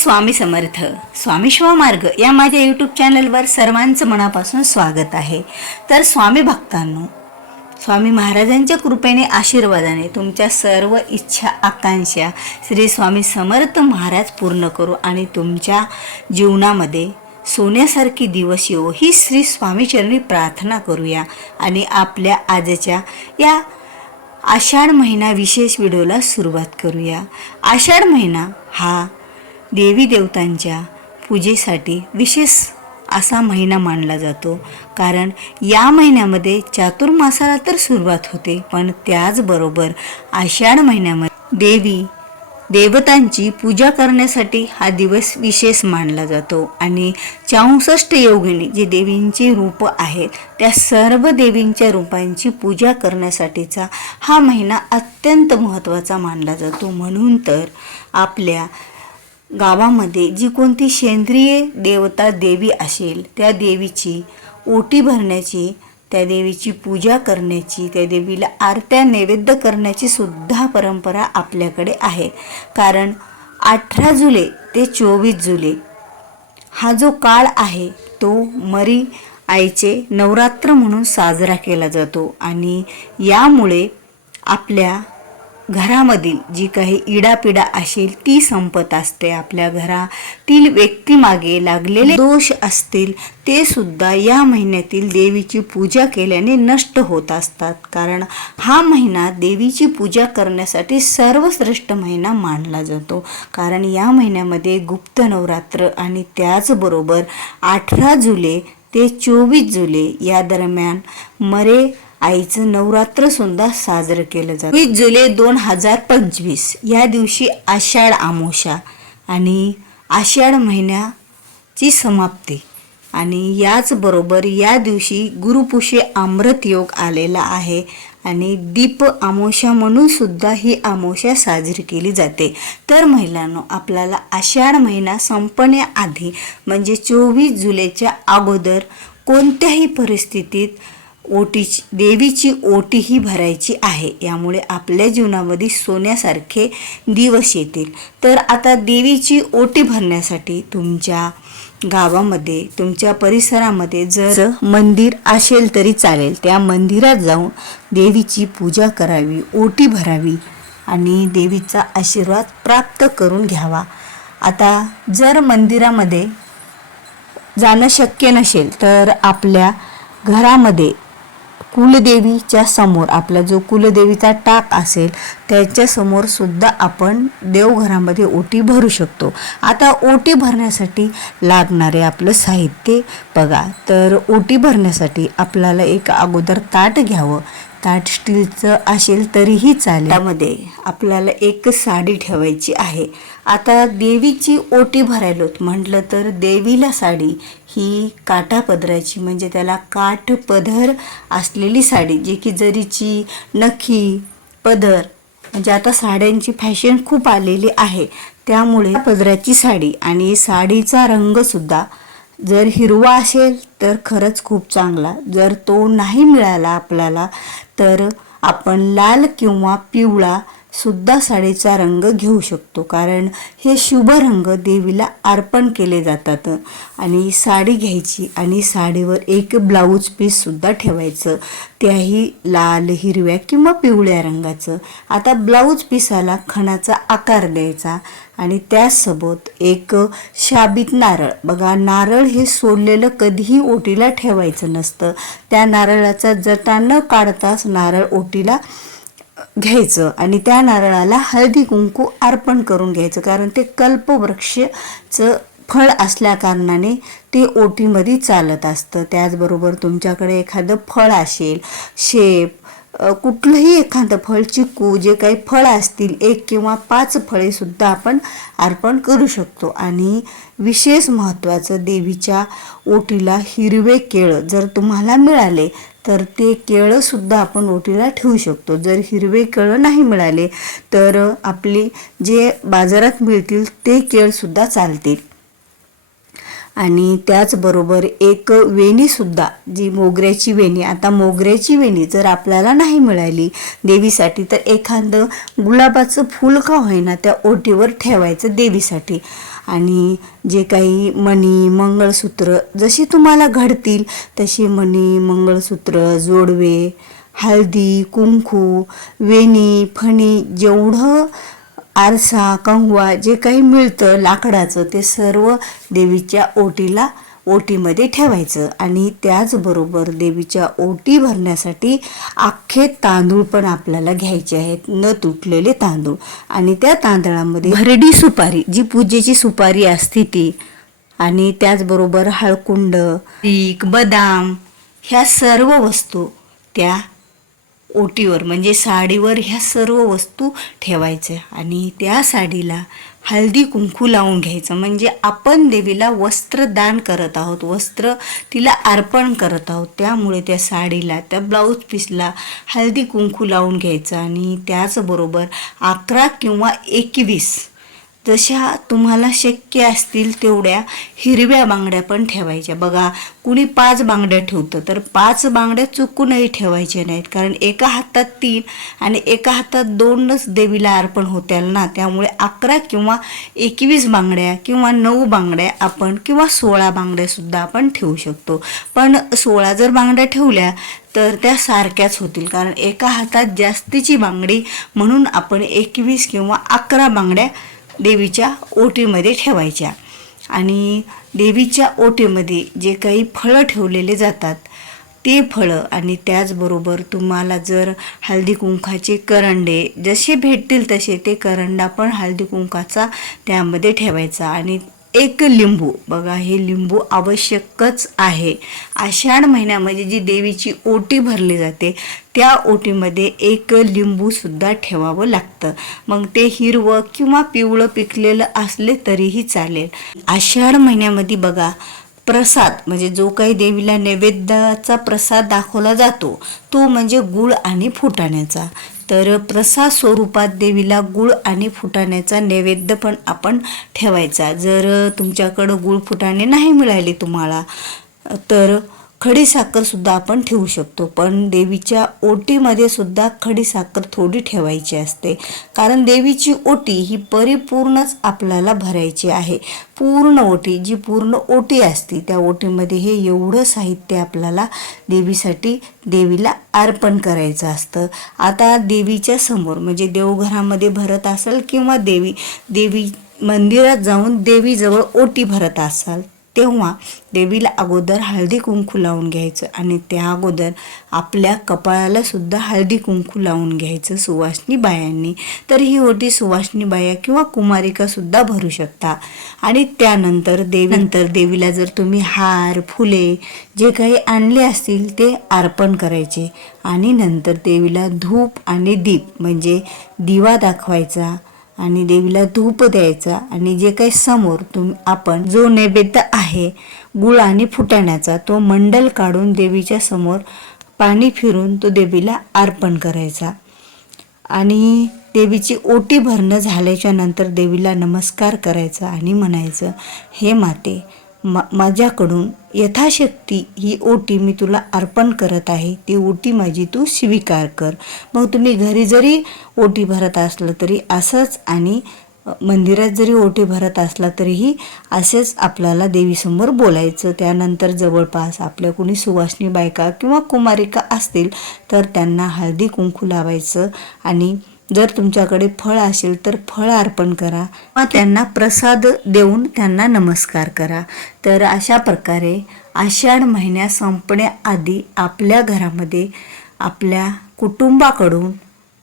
स्वामी समर्थ. स्वामी शिवमार्ग या माझ्या यूट्यूब चॅनलवर सर्वांचं मनापासून स्वागत आहे. तर स्वामी भक्तांनो स्वामी महाराजांच्या कृपेने आशीर्वादाने तुमच्या सर्व इच्छा आकांक्षा श्री स्वामी समर्थ महाराज पूर्ण करू आणि तुमच्या जीवनामध्ये सोन्यासारखी दिवस येऊ ही श्री स्वामीचरणी प्रार्थना करूया. आणि आपल्या आजच्या या आषाढ महिना विशेष व्हिडिओला सुरुवात करूया. आषाढ महिना हा देवी देवतांच्या पूजेसाठी विशेष असा महिना मानला जातो. कारण या महिन्यामध्ये चातुर्मासाला तर सुरुवात होते पण त्याचबरोबर आषाढ महिन्यामध्ये देवी देवतांची पूजा करण्यासाठी हा दिवस विशेष मानला जातो. आणि चौसष्ट योगिनी जे देवींची रूप आहेत त्या सर्व देवींच्या रूपांची पूजा करण्यासाठीचा हा महिना अत्यंत महत्त्वाचा मानला जातो. म्हणून तर आपल्या गावामध्ये जी कोणती सेंद्रिय देवता देवी असेल त्या देवीची ओटी भरण्याची त्या देवीची पूजा करण्याची त्या देवीला आरत्या नैवेद्य करण्याची सुद्धा परंपरा आपल्याकडे आहे. कारण अठरा जुलै ते चोवीस जुलै हा जो काळ आहे तो मरी आईचे नवरात्र म्हणून साजरा केला जातो. आणि यामुळे आपल्या घरामधील जी काही इडापिडा असेल ती संपत असते आपल्या घरातील व्यक्तीमागे लागलेले दोष असतील ते सुद्धा या महिन्यातील देवीची पूजा केल्याने नष्ट होत असतात. कारण हा महिना देवीची पूजा करण्यासाठी सर्वश्रेष्ठ महिना मानला जातो. कारण या महिन्यामध्ये गुप्त नवरात्र आणि त्याचबरोबर अठरा जुलै ते चोवीस जुलै या दरम्यान मरे आईचं नवरात्र सुद्धा साजरं केलं जातं. वीस जुलै दोन हजार पंचवीस. या दिवशी आषाढ आमोशा आणि आषाढ महिन्याची समाप्ती. आणि याचबरोबर या दिवशी गुरुपुषे अमृत योग आलेला आहे आणि दीप आमोशा म्हणून सुद्धा ही आमोशा साजरी केली जाते. तर महिलांनो आपल्याला आषाढ महिना संपण्याआधी म्हणजे चोवीस जुलैच्या अगोदर कोणत्याही परिस्थितीत ओटीची देवीची ओटी ही भरायची आहे. यामुळे आपल्या जीवनामध्ये सोन्यासारखे दिवस येतील. तर आता देवीची ओटी भरण्यासाठी तुमच्या गावामध्ये तुमच्या परिसरामध्ये जर मंदिर असेल तरी चालेल. त्या मंदिरात जाऊन देवीची पूजा करावी ओटी भरावी आणि देवीचा आशीर्वाद प्राप्त करून घ्यावा. आता जर मंदिरामध्ये जाणं शक्य नसेल तर आपल्या घरामध्ये कुलदेवीच्या समोर आपला जो कुलदेवीचा टाक असेल त्याच्यासमोर सुद्धा आपण देवघरामध्ये ओटी भरू शकतो. आता ओटी भरण्यासाठी लागणारे आपलं साहित्य बघा. तर ओटी भरण्यासाठी आपल्याला एक अगोदर ताट घ्यावं. ताट स्टीलचं असेल तरीही चालेल. त्यामध्ये आपल्याला एक साडी ठेवायची आहे. आता देवीची ओटी भरायलोत म्हटलं तर देवीला साडी ही काठापदराची म्हणजे त्याला काठ पदर असलेली साडी जी की जरीची नखी पदर म्हणजे आता साड्यांची फॅशन खूप आलेली आहे. त्यामुळे पदराची साडी आणि साडीचा रंगसुद्धा जर हिरवा असेल तर खरंच खूप चांगला. जर तो नाही मिळाला आपल्याला तर आपण लाल किंवा पिवळा सुद्धा साडीचा रंग घेऊ शकतो. कारण हे शुभ रंग देवीला अर्पण केले जातात. आणि साडी घ्यायची आणि साडीवर एक ब्लाऊज पीससुद्धा ठेवायचं. त्याही लाल हिरव्या किंवा पिवळ्या रंगाचं. आता ब्लाऊज पीसाला खणाचा आकार द्यायचा. आणि त्यासोबत एक शाबीत नारळ. बघा नारळ हे सोडलेलं कधीही ओटीला ठेवायचं नसतं. त्या नारळाचा जटा न काढताच नारळ ओटीला घ्यायचं आणि त्या नारळाला हळदी कुंकू अर्पण करून घ्यायचं कारण ते कल्पवृक्षचं फळ असल्या कारणाने ते ओटीमध्ये चालत असतं. त्याचबरोबर तुमच्याकडे एखादं फळ असेल शेप कुठलंही एखादं फळ चिकू जे काही फळं असतील एक किंवा पाच फळे सुद्धा आपण अर्पण करू शकतो. आणि विशेष महत्त्वाचं देवीच्या ओटीला हिरवे केळं जर तुम्हाला मिळाले तर ते केळंसुद्धा आपण ओटीला ठेवू शकतो. जर हिरवे केळं नाही मिळाले तर आपली जे बाजारात मिळतील ते केळसुद्धा चालतील. आणि त्याचबरोबर एक वेणीसुद्धा जी मोगऱ्याची वेणी. आता मोगऱ्याची वेणी जर आपल्याला नाही मिळाली देवीसाठी तर एखादं गुलाबाचं फूल का होईना त्या ओटीवर ठेवायचं देवीसाठी. आणि जे काही मणी मंगळसूत्र जशी तुम्हाला घडतील तशी मणी मंगळसूत्र जोडवे हळदी कुंकू वेणी फणी जेवढं आरसा कंगवा जे काही मिळतं लाकडाचं ते सर्व देवीच्या ओटीला ओटीमध्ये ठेवायचं. आणि त्याचबरोबर देवीच्या ओटी भरण्यासाठी अख्खे तांदूळ पण आपल्याला घ्यायचे आहेत. न तुटलेले तांदूळ. आणि त्या तांदळामध्ये भरडी सुपारी जी पूजेची सुपारी असते ती. आणि त्याचबरोबर हळकुंड पीक बदाम ह्या सर्व वस्तू त्या ओटीवर म्हणजे साडीवर ह्या सर्व वस्तू ठेवायच्या आणि त्या साडीला हळदी कुंकू लावून घ्यायचं. म्हणजे आपण देवीला वस्त्र दान करत आहोत वस्त्र तिला अर्पण करत आहोत. त्यामुळे त्या साडीला त्या ब्लाऊज पीसला हळदी कुंकू लावून घ्यायचं आणि त्याचबरोबर अकरा किंवा एकवीस जशा तुम्हाला शक्य असतील तेवढ्या हिरव्या बांगड्या पण ठेवायच्या. बघा कुणी पाच बांगड्या ठेवतं तर पाच बांगड्या चुकूनही ठेवायच्या नाहीत. कारण एका हातात तीन आणि एका हातात दोनच देवीला अर्पण होत्याल ना त्यामुळे अकरा किंवा एकवीस बांगड्या किंवा नऊ बांगड्या आपण किंवा सोळा बांगड्यासुद्धा आपण ठेवू शकतो. पण सोळा जर बांगड्या ठेवल्या तर त्या सारख्याच होतील. कारण एका हातात जास्तीची बांगडी म्हणून आपण एकवीस किंवा अकरा बांगड्या देवीच्या ओटीमध्ये ठेवायच्या. आणि देवीच्या ओटीमध्ये जे काही फळं ठेवलेले जातात ते फळं आणि त्याचबरोबर तुम्हाला जर हळदी कुंकाचे करंडे जसे भेटतील तसे ते करंडा पण हळदी कुंकाचा त्यामध्ये ठेवायचा. आणि एक लिंबू. बघा हे लिंबू आवश्यकच आहे. आषाढ महिन्यामध्ये जी देवीची ओटी भरली जाते त्या ओटीमध्ये एक लिंबूसुद्धा ठेवावं लागतं. मग ते हिरवं किंवा पिवळं पिकलेलं असले तरीही चालेल. आषाढ महिन्यामध्ये बघा प्रसाद म्हणजे जो काही देवीला नैवेद्याचा प्रसाद दाखवला जातो तो म्हणजे गुळ आणि फुटाण्याचा. तर प्रसाद स्वरूपात देवीला गुळ आणि फुटाण्याचा नैवेद्य पण आपण ठेवायचा. जर तुमच्याकडं गुळ फुटाणे नाही मिळाले तुम्हाला तर खडीसाखर सुद्धा आपण ठेवू शकतो पण देवीच्या ओटीमध्ये सुद्धा खडीसाखर थोडी ठेवायची असते. कारण देवीची ओटी ही परिपूर्णच आपल्याला भरायची आहे. पूर्ण ओटी जी पूर्ण ओटी असते त्या ओटीमध्ये हे एवढं साहित्य आपल्याला देवीसाठी देवीला अर्पण करायचं असतं. आता देवीच्या समोर म्हणजे देवघरामध्ये भरत असाल किंवा देवी देवी मंदिरात जाऊन देवीजवळ ओटी भरत असाल तेव्हा देवीला अगोदर हळदी कुंकू लावून घ्यायचं आणि त्या अगोदर आपल्या कपाळाला सुद्धा हळदी कुंकू लावून घ्यायचं सुवासनी बायांनी. तर ही ओटी सुवासनी बाया किंवा कुमारिका सुद्धा भरू शकता. आणि त्यानंतर देवीनंतर देवीला जर तुम्ही हार फुले जे काही आणले असतील ते अर्पण करायचे. आणि नंतर देवीला धूप आणि दीप म्हणजे दिवा दाखवायचा. आणि देवीला धूप द्यायचा आणि जे काही समोर तुम आपण जो नैवेद्य आहे गुळ आणि फुटाण्याचा तो मंडल काढून देवीच्या समोर पाणी फिरून तो देवीला अर्पण करायचा. आणि देवीची ओटी भरणं झाल्याच्यानंतर देवीला नमस्कार करायचा आणि म्हणायचं हे माते मा माझ्याकडून यथाशक्ती ही ओटी मी तुला अर्पण करत आहे. ती ओटी माझी तू स्वीकार कर. मग तुम्ही घरी जरी ओटी भरत असलं तरी असंच आणि मंदिरात जरी ओटी भरत असला तरीही असेच आपल्याला देवीसमोर बोलायचं. त्यानंतर जवळपास आपल्या कोणी सुवासनी बायका किंवा कुमारिका असतील तर त्यांना हळदी कुंकू लावायचं आणि जर तुमच्याकडे फळ असेल तर फळ अर्पण करा. व त्यांना प्रसाद देऊन त्यांना नमस्कार करा. तर अशा प्रकारे आषाढ महिन्या संपण्याआधी आपल्या घरामध्ये आपल्या कुटुंबाकडून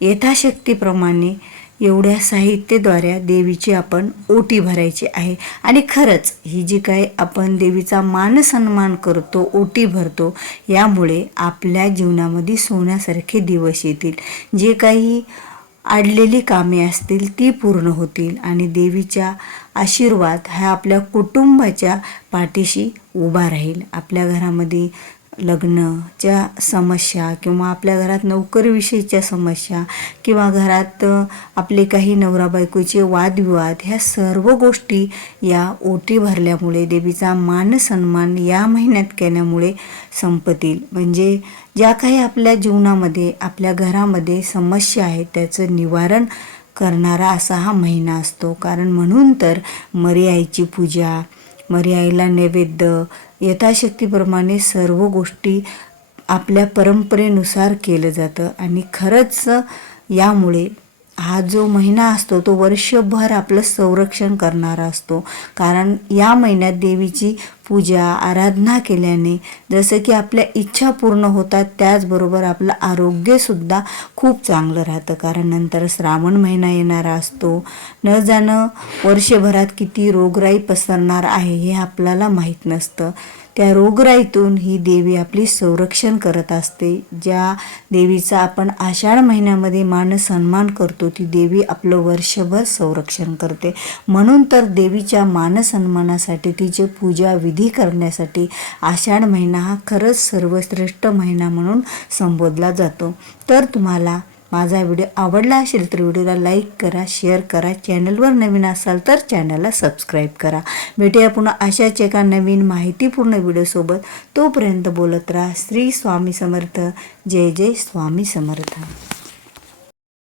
यथाशक्तीप्रमाणे एवढ्या साहित्याद्वारे देवीची आपण ओटी भरायची आहे. आणि खरंच ही जी काय आपण देवीचा मान सन्मान करतो ओटी भरतो यामुळे आपल्या जीवनामध्ये सोन्यासारखे दिवस येतील. जे काही अडलेली कामे असतील ती पूर्ण होतील आणि देवीच्या आशीर्वाद हा आपल्या कुटुंबाच्या पाठीशी उभा राहील. आपल्या घरामध्ये लग्नच्या समस्या किंवा आपल्या घरात नोकरीविषयीच्या समस्या किंवा घरात आपले काही नवरा बायकोचे वादविवाद ह्या सर्व गोष्टी या ओटी भरल्यामुळे देवीचा मान सन्मान या महिन्यात केल्यामुळे संपतील म्हणजे ज्या काही आपल्या जीवनामध्ये आपल्या घरामध्ये समस्या आहेत त्याचं निवारण करणारा असा हा महिना असतो. कारण म्हणून तर मरी आईची पूजा मर्याईला नैवेद्य यथाशक्तीप्रमाणे सर्व गोष्टी आपल्या परंपरेनुसार केलं जातं. आणि खरंच यामुळे हा जो महिना असतो तो वर्षभर आपलं संरक्षण करणारा असतो. कारण या महिन्यात देवीची पूजा आराधना केल्याने जसं की आपल्या इच्छा पूर्ण होतात त्याचबरोबर आपलं आरोग्यसुद्धा खूप चांगलं राहतं. कारण नंतर श्रावण महिना येणारा असतो. न जाणं वर्षभरात किती रोगराई पसरणार आहे हे आपल्याला माहीत नसतं. त्या रोगराईतून ही देवी आपली संरक्षण करत असते. ज्या देवीचा आपण आषाढ महिन्यामध्ये मान सन्मान करतो ती देवी आपलं वर्षभर संरक्षण करते. म्हणून तर देवीच्या मानसन्मानासाठी तिचे पूजा विधी करण्यासाठी आषाढ महिना हा खरंच सर्वश्रेष्ठ महिना म्हणून संबोधला जातो. तर तुम्हाला माझा व्हिडिओ आवडला असेल तर व्हिडिओला लाईक करा शेअर करा. चॅनलवर नवीन असाल तर चॅनलला सबस्क्राईब करा. भेटूया पुन्हा अशाच एका नवीन माहितीपूर्ण व्हिडिओसोबत तोपर्यंत बोलत राहा. श्री स्वामी समर्थ. जय जय स्वामी समर्थ.